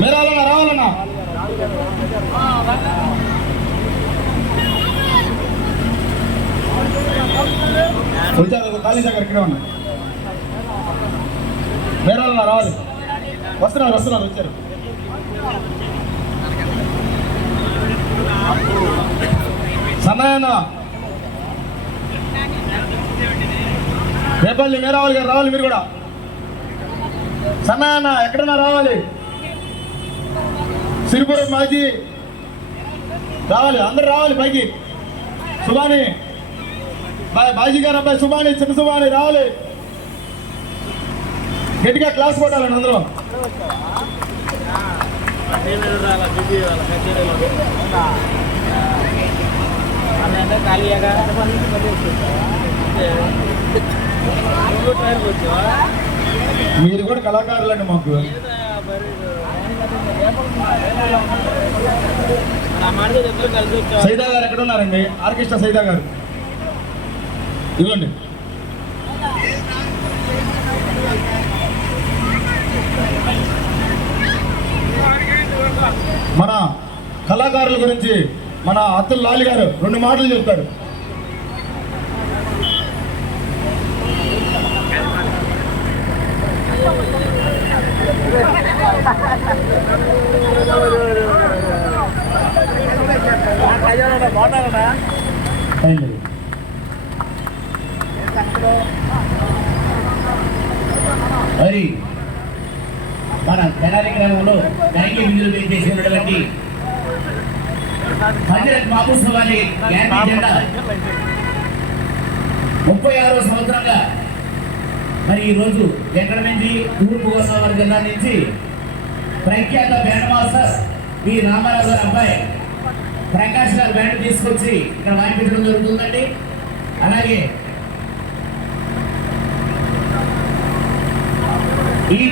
మీరు రావాలన్నా రావాలన్నా వచ్చారు ఖాళీ దగ్గర ఇక్కడే ఉన్నా మీరు రావాలన్నా రావాలి వస్తున్నారు వస్తున్నారు వచ్చారు సన్నయ్యన్న రేపల్లి మీరు రావాలి గారు రావాలి మీరు కూడా సన్నయ్యన్న ఎక్కడన్నా రావాలి సిరిపురం మాజీ రావాలి అందరు రావాలి పైకి సుబాని బాజీ గారు అబ్బాయి సుబాని చిన్న సుబాని రావాలి గట్టిగా క్లాస్ కొట్టాలండి అందరూ మీరు కూడా కళాకారులండి మాకు సైదా గారు ఎక్కడ ఉన్నారండి ఆర్కెస్ట్రా సైదా గారు ఇవ్వండి మన కళాకారుల గురించి మన అత్తుల్ లాలి గారు 2 మాటలు చెప్తారు మరి మన తెనాలి గ్రామంలో గరికి విధులు చేసినటువంటి హజరత్ మహబూబ్ సుబాని గాంధీ జెండా 36వ సంవత్సరంగా మరి ఈరోజు ఎక్కడ నుంచి తూర్పు గోదావరి జిల్లా నుంచి ప్రఖ్యాత బ్యాండ్ మాస్టర్ బి రామారావు గారి అబ్బాయి ప్రకాష్ గారు బ్యాండ్ తీసుకొచ్చి ఇక్కడ వాయించడం జరుగుతుందండి. అలాగే ఈ